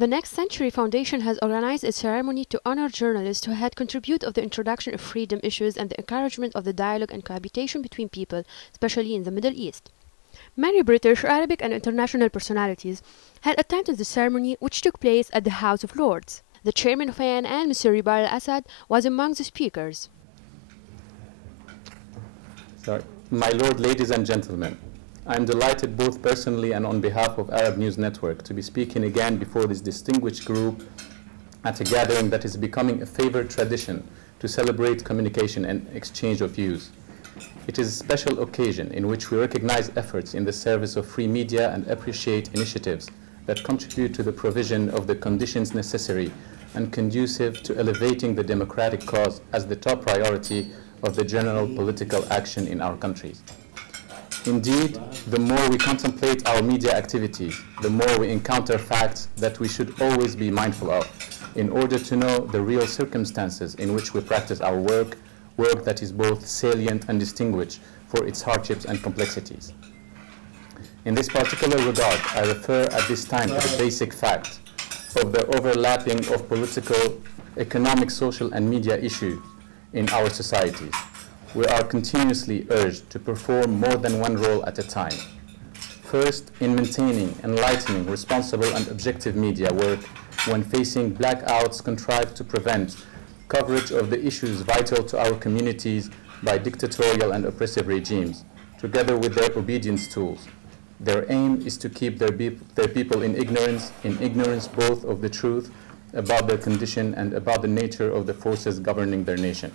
The Next Century Foundation has organized a ceremony to honor journalists who had contributed to the introduction of freedom issues and the encouragement of the dialogue and cohabitation between people, especially in the Middle East. Many British, Arabic and international personalities had attended the ceremony, which took place at the House of Lords. The chairman of A.N.N, Mr. Ribal Al-Assad, was among the speakers. My Lord, ladies and gentlemen, I am delighted both personally and on behalf of Arab News Network to be speaking again before this distinguished group at a gathering that is becoming a favored tradition to celebrate communication and exchange of views. It is a special occasion in which we recognize efforts in the service of free media and appreciate initiatives that contribute to the provision of the conditions necessary and conducive to elevating the democratic cause as the top priority of the general political action in our countries. Indeed, the more we contemplate our media activities, the more we encounter facts that we should always be mindful of in order to know the real circumstances in which we practice our work that is both salient and distinguished for its hardships and complexities. In this particular regard, I refer at this time to the basic fact of the overlapping of political, economic, social, and media issues in our societies. We are continuously urged to perform more than one role at a time. First, in maintaining, enlightening, responsible and objective media work when facing blackouts contrived to prevent coverage of the issues vital to our communities by dictatorial and oppressive regimes, together with their obedience tools. Their aim is to keep their people in ignorance both of the truth about their condition and about the nature of the forces governing their nation.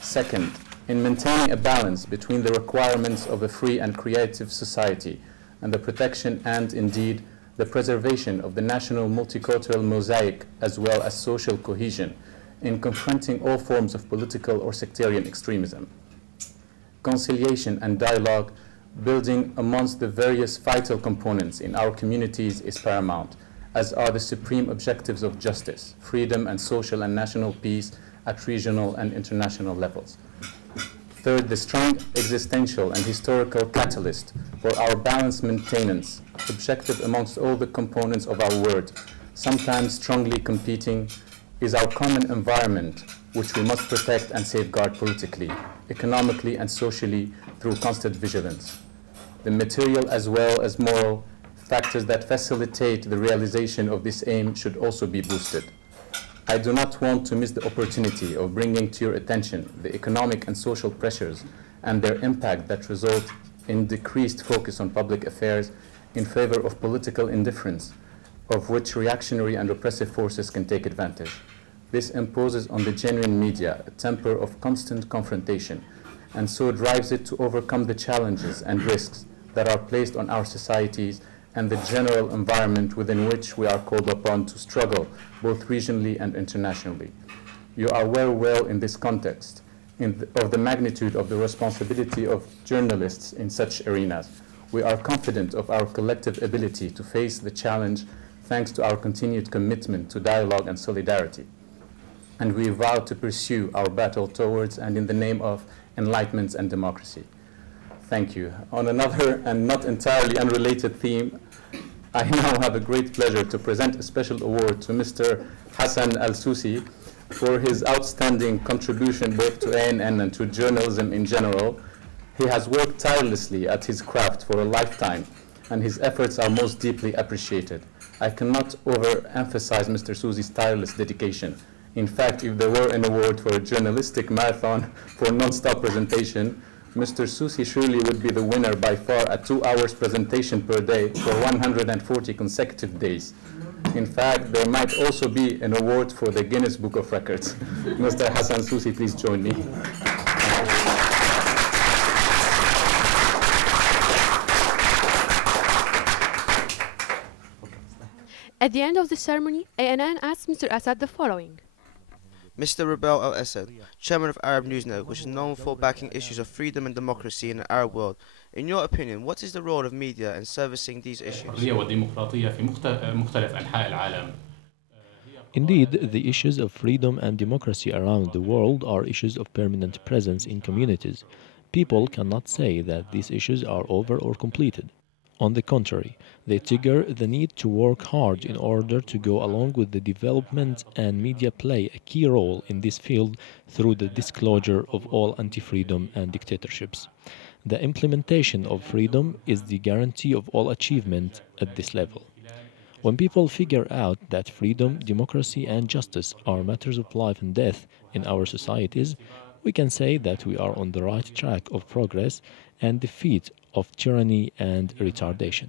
Second, in maintaining a balance between the requirements of a free and creative society and the protection and, indeed, the preservation of the national multicultural mosaic as well as social cohesion in confronting all forms of political or sectarian extremism. Conciliation and dialogue, building amongst the various vital components in our communities is paramount, as are the supreme objectives of justice, freedom, and social and national peace at regional and international levels. Third, the strong existential and historical catalyst for our balanced maintenance, objective amongst all the components of our world, sometimes strongly competing, is our common environment, which we must protect and safeguard politically, economically, and socially through constant vigilance. The material as well as moral factors that facilitate the realization of this aim should also be boosted. I do not want to miss the opportunity of bringing to your attention the economic and social pressures and their impact that result in decreased focus on public affairs in favor of political indifference, of which reactionary and repressive forces can take advantage. This imposes on the genuine media a temper of constant confrontation, and so drives it to overcome the challenges and risks that are placed on our societies and the general environment within which we are called upon to struggle, both regionally and internationally. You are well in this context of the magnitude of the responsibility of journalists in such arenas. We are confident of our collective ability to face the challenge thanks to our continued commitment to dialogue and solidarity. And we vow to pursue our battle towards and in the name of enlightenment and democracy. Thank you. On another and not entirely unrelated theme, I now have a great pleasure to present a special award to Mr. Hassan Al-Susi for his outstanding contribution both to A.N.N and to journalism in general. He has worked tirelessly at his craft for a lifetime, and his efforts are most deeply appreciated. I cannot overemphasize Mr. Susi's tireless dedication. In fact, if there were an award for a journalistic marathon for non-stop presentation, Mr. Susi surely would be the winner by far at 2 hours presentation per day for 140 consecutive days. In fact, there might also be an award for the Guinness Book of Records. Mr. Hassan Susi, please join me. At the end of the ceremony, A.N.N asked Mr. Assad the following. Mr. Ribal Al-Assad, Chairman of Arab News Network, which is known for backing issues of freedom and democracy in the Arab world. In your opinion, what is the role of media in servicing these issues? Indeed, the issues of freedom and democracy around the world are issues of permanent presence in communities. People cannot say that these issues are over or completed. On the contrary, they trigger the need to work hard in order to go along with the development, and media play a key role in this field through the disclosure of all anti-freedom and dictatorships. The implementation of freedom is the guarantee of all achievement at this level. When people figure out that freedom, democracy, and justice are matters of life and death in our societies, we can say that we are on the right track of progress and defeat of tyranny and retardation.